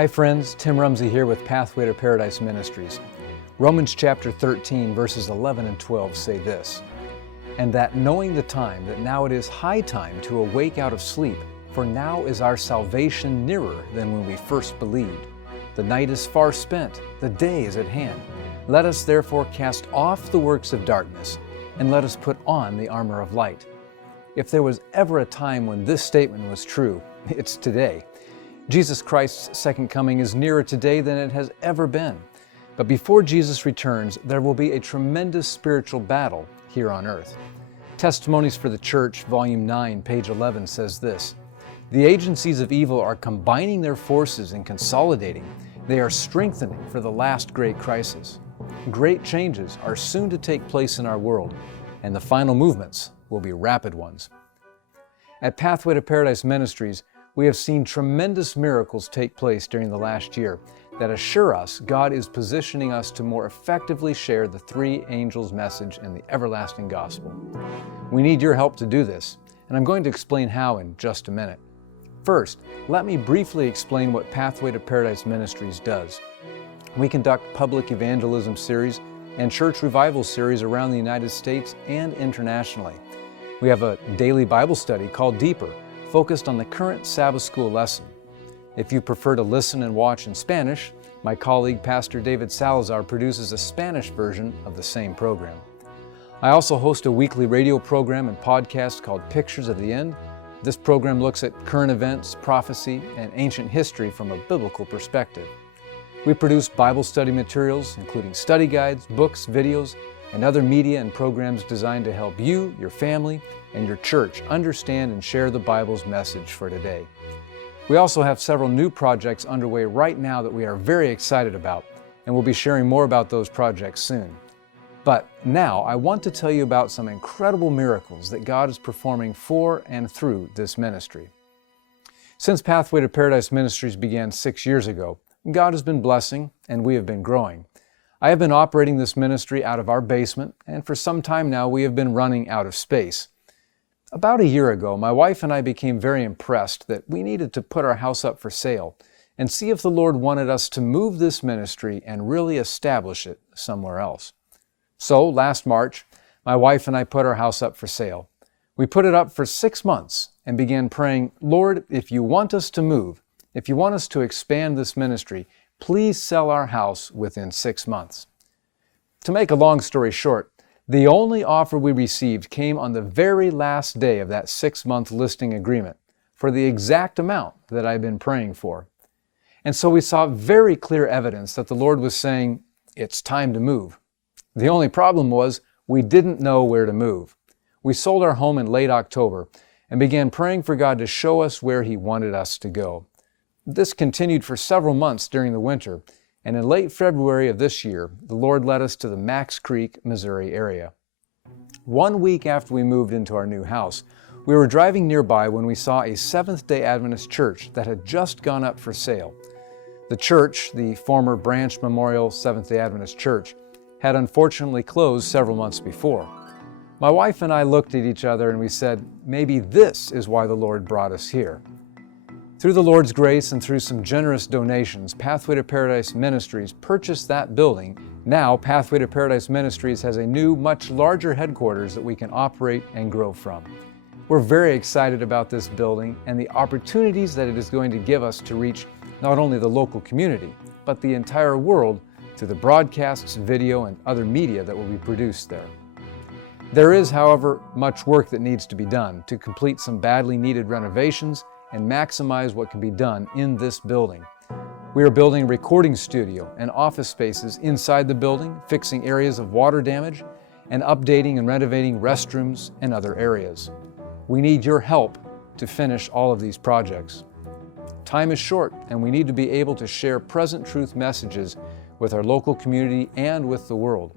Hi friends, Tim Rumsey here with Pathway to Paradise Ministries. Romans chapter 13 verses 11 and 12 say this, "And that knowing the time, that now it is high time to awake out of sleep, for now is our salvation nearer than when we first believed. The night is far spent, the day is at hand. Let us therefore cast off the works of darkness, and let us put on the armor of light." If there was ever a time when this statement was true, it's today. Jesus Christ's second coming is nearer today than it has ever been. But before Jesus returns, there will be a tremendous spiritual battle here on earth. Testimonies for the Church, Volume 9, page 11 says this, "The agencies of evil are combining their forces and consolidating. They are strengthening for the last great crisis. Great changes are soon to take place in our world, and the final movements will be rapid ones." At Pathway to Paradise Ministries, we have seen tremendous miracles take place during the last year that assure us God is positioning us to more effectively share the three angels' message in the everlasting gospel. We need your help to do this, and I'm going to explain how in just a minute. First, let me briefly explain what Pathway to Paradise Ministries does. We conduct public evangelism series and church revival series around the United States and internationally. We have a daily Bible study called Deeper, focused on the current Sabbath school lesson. If you prefer to listen and watch in Spanish, my colleague Pastor David Salazar produces a Spanish version of the same program. I also host a weekly radio program and podcast called Pictures of the End. This program looks at current events, prophecy, and ancient history from a biblical perspective. We produce Bible study materials, including study guides, books, videos, and other media and programs designed to help you, your family, and your church understand and share the Bible's message for today. We also have several new projects underway right now that we are very excited about, and we'll be sharing more about those projects soon. But now I want to tell you about some incredible miracles that God is performing for and through this ministry. Since Pathway to Paradise Ministries began 6 years ago, God has been blessing and we have been growing. I have been operating this ministry out of our basement, and for some time now we have been running out of space. About a year ago, my wife and I became very impressed that we needed to put our house up for sale and see if the Lord wanted us to move this ministry and really establish it somewhere else. So last March, my wife and I put our house up for sale. We put it up for 6 months and began praying, "Lord, if you want us to move, if you want us to expand this ministry, please sell our house within 6 months." To make a long story short, the only offer we received came on the very last day of that 6-month listing agreement for the exact amount that I've been praying for. And so we saw very clear evidence that the Lord was saying, "It's time to move." The only problem was we didn't know where to move. We sold our home in late October and began praying for God to show us where He wanted us to go. This continued for several months during the winter, and in late February of this year, the Lord led us to the Max Creek, Missouri area. 1 week after we moved into our new house, we were driving nearby when we saw a Seventh-day Adventist church that had just gone up for sale. The church, the former Branch Memorial Seventh-day Adventist Church, had unfortunately closed several months before. My wife and I looked at each other and we said, maybe this is why the Lord brought us here. Through the Lord's grace and through some generous donations, Pathway to Paradise Ministries purchased that building. Now, Pathway to Paradise Ministries has a new, much larger headquarters that we can operate and grow from. We're very excited about this building and the opportunities that it is going to give us to reach not only the local community, but the entire world through the broadcasts, video, and other media that will be produced there. There is, however, much work that needs to be done to complete some badly needed renovations and maximize what can be done in this building. We are building a recording studio and office spaces inside the building, fixing areas of water damage, and updating and renovating restrooms and other areas. We need your help to finish all of these projects. Time is short, and we need to be able to share present truth messages with our local community and with the world.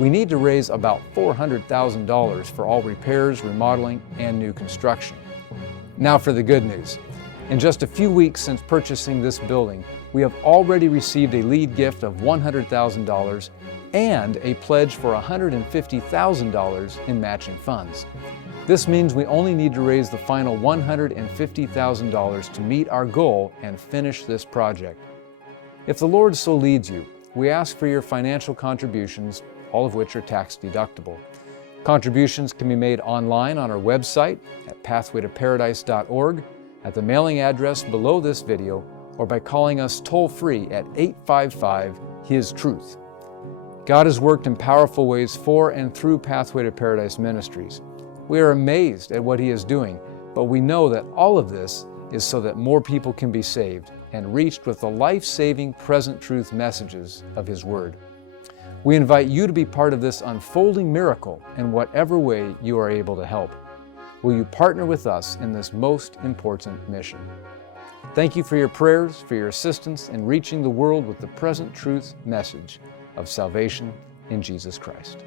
We need to raise about $400,000 for all repairs, remodeling, and new construction. Now for the good news. In just a few weeks since purchasing this building, we have already received a lead gift of $100,000 and a pledge for $150,000 in matching funds. This means we only need to raise the final $150,000 to meet our goal and finish this project. If the Lord so leads you, we ask for your financial contributions, all of which are tax deductible. Contributions can be made online on our website at pathwaytoparadise.org, at the mailing address below this video, or by calling us toll-free at 855-HIS-TRUTH. God has worked in powerful ways for and through Pathway to Paradise Ministries. We are amazed at what He is doing, but we know that all of this is so that more people can be saved and reached with the life-saving present truth messages of His Word. We invite you to be part of this unfolding miracle in whatever way you are able to help. Will you partner with us in this most important mission? Thank you for your prayers, for your assistance in reaching the world with the present truth message of salvation in Jesus Christ.